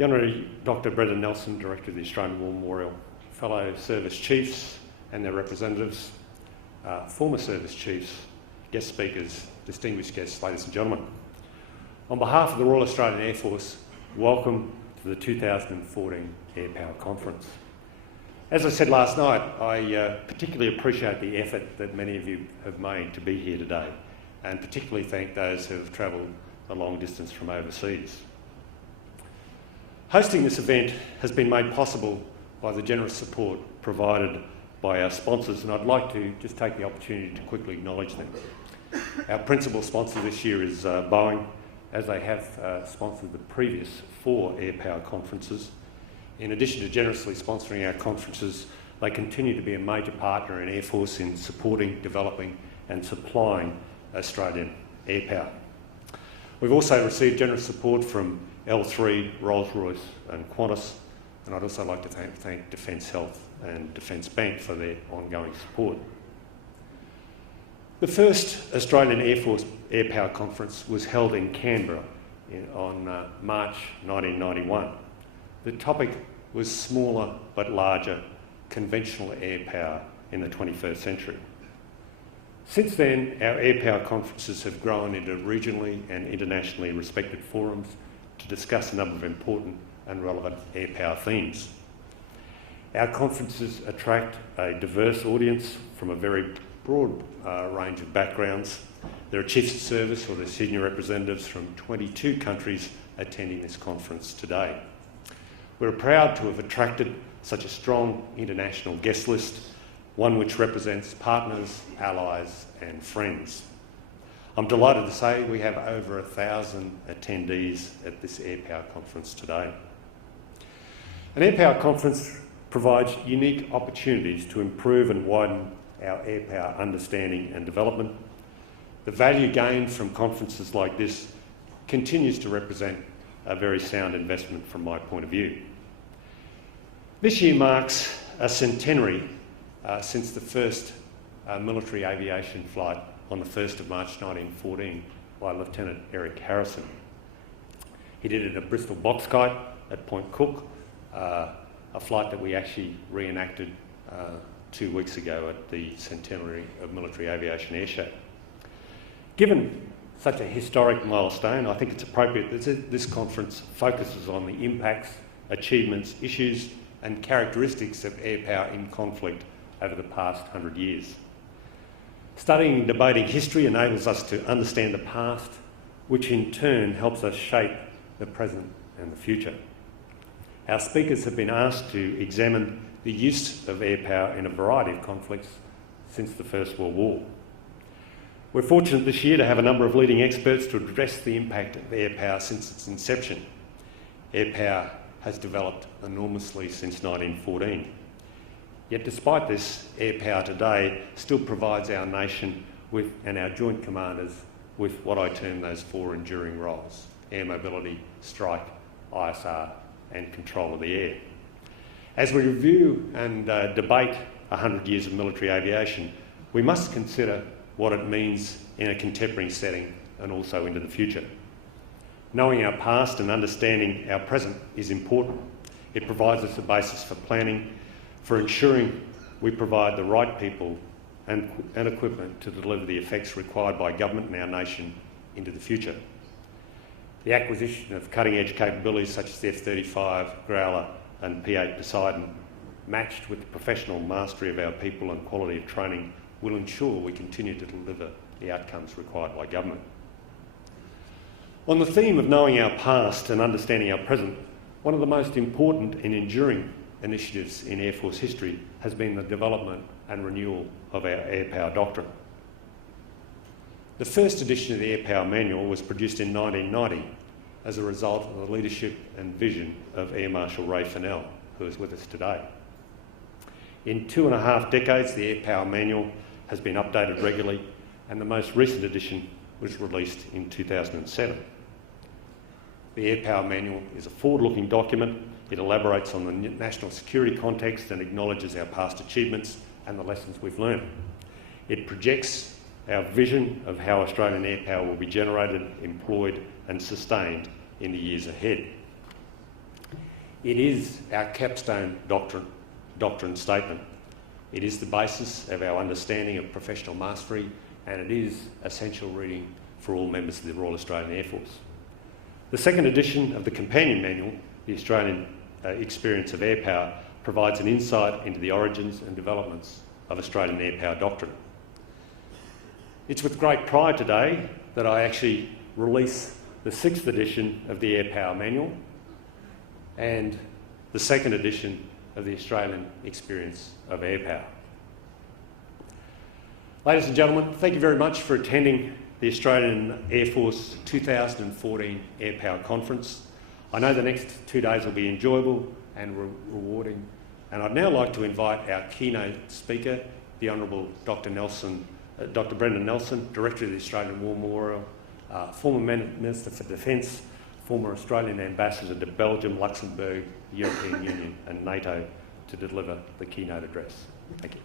The Honorary Dr. Brendan Nelson, Director of the Australian War Memorial, fellow service chiefs and their representatives, former service chiefs, guest speakers, distinguished guests, ladies and gentlemen. On behalf of the Royal Australian Air Force, welcome to the 2014 Air Power Conference. As I said last night, I particularly appreciate the effort that many of you have made to be here today, and particularly thank those who have travelled a long distance from overseas. Hosting this event has been made possible by the generous support provided by our sponsors, and I'd like to just take the opportunity to quickly acknowledge them. Our principal sponsor this year is Boeing, as they have sponsored the previous 4 Air Power conferences. In addition to generously sponsoring our conferences, they continue to be a major partner in Air Force in supporting, developing and supplying Australian air power. We've also received generous support from L3, Rolls-Royce and Qantas, and I'd also like to thank Defence Health and Defence Bank for their ongoing support. The first Australian Air Force Air Power Conference was held in Canberra on March 1991. The topic was smaller but larger conventional air power in the 21st century. Since then, our air power conferences have grown into regionally and internationally respected forums to discuss a number of important and relevant air power themes. Our conferences attract a diverse audience from a very broad range of backgrounds. There are chiefs of service or their senior representatives from 22 countries attending this conference today. We're proud to have attracted such a strong international guest list, one which represents partners, allies and friends. I'm delighted to say we have over 1,000 attendees at this Air Power Conference today. An Air Power Conference provides unique opportunities to improve and widen our air power understanding and development. The value gained from conferences like this continues to represent a very sound investment from my point of view. This year marks a centenary since the first military aviation flight on the 1st of March 1914 by Lieutenant Eric Harrison. He did it at Bristol Box Kite at Point Cook, a flight that we actually reenacted 2 weeks ago at the centenary of Military Aviation Air Show. Given such a historic milestone, I think it's appropriate that this conference focuses on the impacts, achievements, issues and characteristics of air power in conflict over the past 100 years. Studying and debating history enables us to understand the past, which in turn helps us shape the present and the future. Our speakers have been asked to examine the use of air power in a variety of conflicts since the First World War. We're fortunate this year to have a number of leading experts to address the impact of air power since its inception. Air power has developed enormously since 1914. Yet despite this, air power today still provides our nation and our joint commanders with what I term those 4 enduring roles: air mobility, strike, ISR and control of the air. As we review and debate 100 years of military aviation, we must consider what it means in a contemporary setting and also into the future. Knowing our past and understanding our present is important. It provides us a basis for planning, for ensuring we provide the right people and equipment to deliver the effects required by government and our nation into the future. The acquisition of cutting-edge capabilities such as the F-35, Growler and P-8 Poseidon, matched with the professional mastery of our people and quality of training, will ensure we continue to deliver the outcomes required by government. On the theme of knowing our past and understanding our present, one of the most important and enduring initiatives in Air Force history has been the development and renewal of our air power doctrine. The first edition of the Air Power Manual was produced in 1990 as a result of the leadership and vision of Air Marshal Ray Fennell, who is with us today. In 2.5 decades, the Air Power Manual has been updated regularly, and the most recent edition was released in 2007. The Air Power Manual is a forward-looking document. It elaborates on the national security context and acknowledges our past achievements and the lessons we've learned. It projects our vision of how Australian air power will be generated, employed and sustained in the years ahead. It is our capstone doctrine statement. It is the basis of our understanding of professional mastery, and it is essential reading for all members of the Royal Australian Air Force. The second edition of the companion manual, The Australian Experience of Air Power, provides an insight into the origins and developments of Australian air power doctrine. It's with great pride today that I actually release the 6th edition of the Air Power Manual and the 2nd edition of the Australian Experience of Air Power. Ladies and gentlemen, thank you very much for attending the Australian Air Force 2014 Air Power Conference. I know the next 2 days will be enjoyable and rewarding, and I'd now like to invite our keynote speaker, the Honourable Dr. Brendan Nelson, Director of the Australian War Memorial, former Minister for Defence, former Australian Ambassador to Belgium, Luxembourg, European Union and NATO, to deliver the keynote address. Thank you.